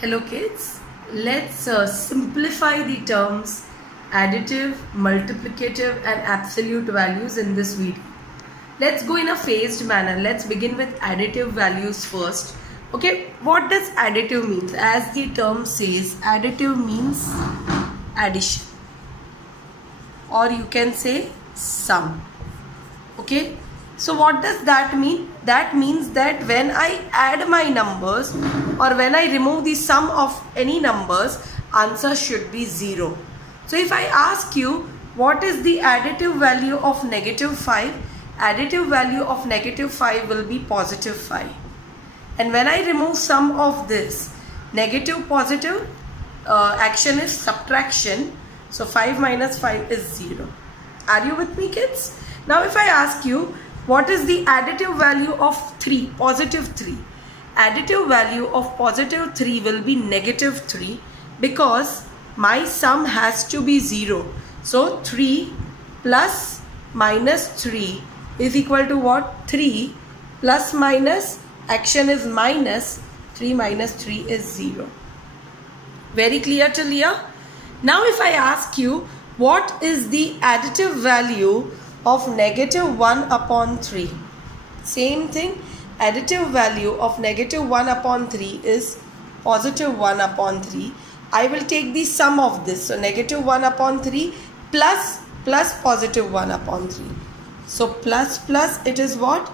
Hello kids, let's simplify the terms additive, multiplicative and absolute values in this video. Let's go in a phased manner. Let's begin with additive values first. Okay, what does additive mean? As the term says, additive means addition, or you can say sum. Okay, so what does that mean? That means that when I add my numbers or when I remove the sum of any numbers, answer should be 0. So if I ask you what is the additive value of -5, additive value of -5 will be +5. And when I remove sum of this, negative positive, action is subtraction. So 5 minus 5 is 0. Are you with me, kids? Now if I ask you what is the additive value of 3, +3? Additive value of +3 will be -3 because my sum has to be 0. So 3 plus minus 3 is equal to what? 3 plus minus, action is minus, 3 minus 3 is 0. Very clear till here? Now if I ask you what is the additive value of -1/3? Same thing, additive value of -1/3 is +1/3. I will take the sum of this. So -1/3 plus +1/3. So plus it is what?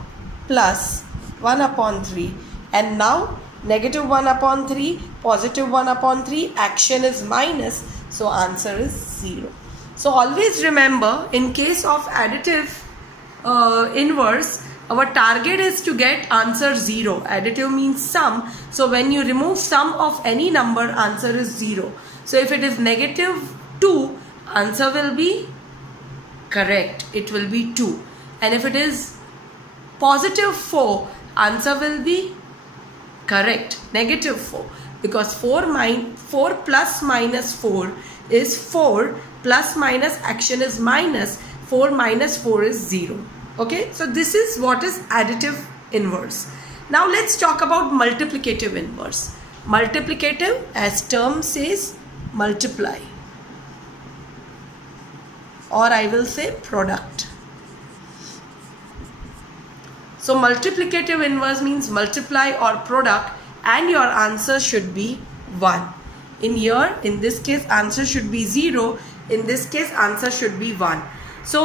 Plus 1/3. And now -1/3, +1/3, action is minus. So answer is 0. So always remember, in case of additive inverse, our target is to get answer 0. Additive means sum. So when you remove sum of any number, answer is 0. So if it is -2, answer will be correct. It will be 2. And if it is +4, answer will be correct. -4. Because 4 plus minus 4 is 4. Plus minus, action is minus. 4 minus 4 is 0. Okay, so this is what is additive inverse. Now let's talk about multiplicative inverse. Multiplicative, as term says, multiply, or I will say product. So multiplicative inverse means multiply or product, and your answer should be 1. In this case, answer should be 0. In this case, answer should be 1. So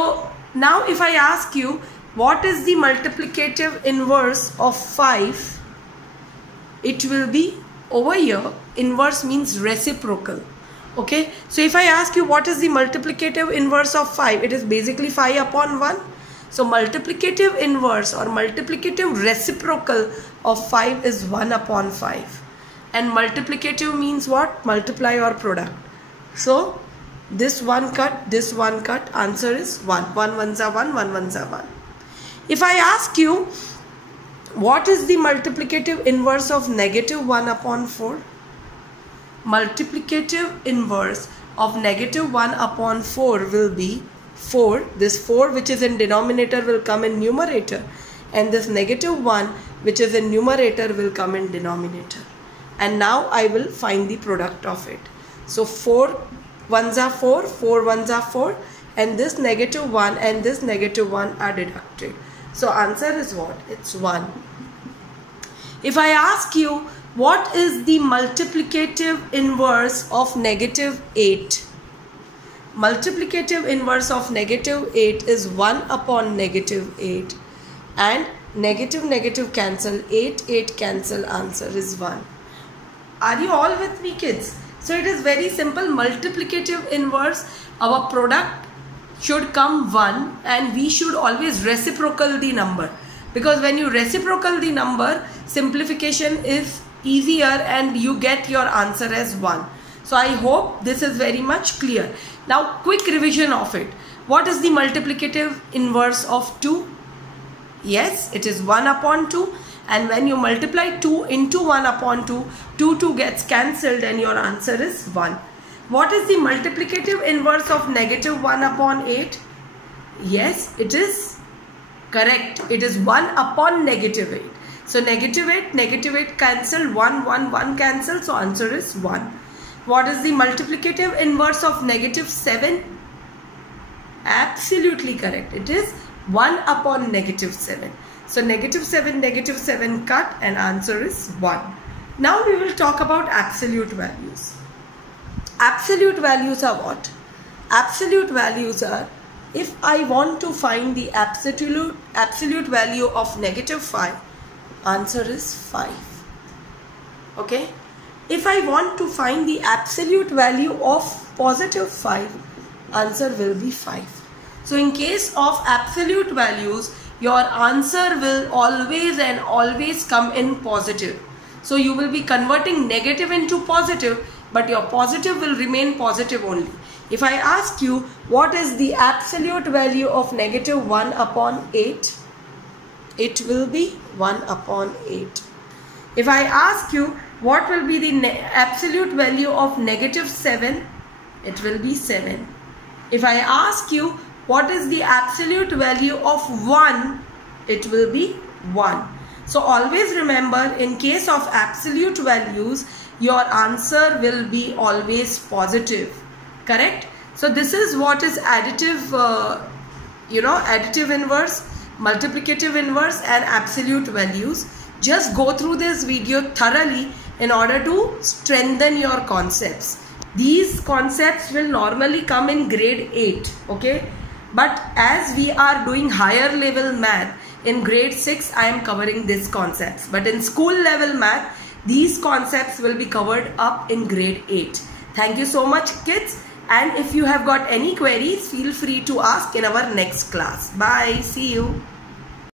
now if I ask you what is the multiplicative inverse of 5, it will be over here. Inverse means reciprocal. Okay, so if I ask you what is the multiplicative inverse of 5, it is basically 5/1. So multiplicative inverse or multiplicative reciprocal of 5 is 1/5. And multiplicative means what? Multiply or product. So this one cut, answer is 1. 1 ones are 1, 1 ones are 1. If I ask you what is the multiplicative inverse of -1/4? Multiplicative inverse of -1/4 will be 4. This 4 which is in denominator will come in numerator, and this -1 which is in numerator will come in denominator. And now I will find the product of it. So 4 ones are 4, 4 ones are 4, and this -1 and this -1 are deducted. So answer is what? It's 1. If I ask you what is the multiplicative inverse of -8? Multiplicative inverse of -8 is 1/8, and negative cancel, 8 cancel, answer is 1. Are you all with me, kids? So it is very simple. Multiplicative inverse, our product should come 1, and we should always reciprocal the number, because when you reciprocal the number, simplification is easier and you get your answer as 1. So I hope this is very much clear. Now quick revision of it. What is the multiplicative inverse of 2? Yes, it is 1/2. And when you multiply 2 into 1/2, 2 gets cancelled and your answer is 1. What is the multiplicative inverse of -1/8? Yes, it is correct. It is 1/8. So negative 8 cancel, 1 cancel, so answer is 1. What is the multiplicative inverse of negative 7? Absolutely correct. It is 1 upon negative 7. So negative 7 cut and answer is 1. Now we will talk about absolute values. Absolute values are what? Absolute values are, if I want to find the absolute value of negative 5, answer is 5. Okay. If I want to find the absolute value of positive 5, answer will be 5. So in case of absolute values, your answer will always and always come in positive. So you will be converting negative into positive, but your positive will remain positive only. If I ask you what is the absolute value of negative 1 upon 8, it will be 1 upon 8. If I ask you what will be the absolute value of negative 7, it will be 7. If I ask you what is the absolute value of 1, it will be 1. So always remember, in case of absolute values, your answer will be always positive. Correct? So this is what is additive, additive inverse, multiplicative inverse and absolute values. Just go through this video thoroughly in order to strengthen your concepts. These concepts will normally come in grade 8, okay? But as we are doing higher level math, in grade 6 I am covering these concepts. But in school level math, these concepts will be covered up in grade 8. Thank you so much, kids. And if you have got any queries, feel free to ask in our next class. Bye. See you.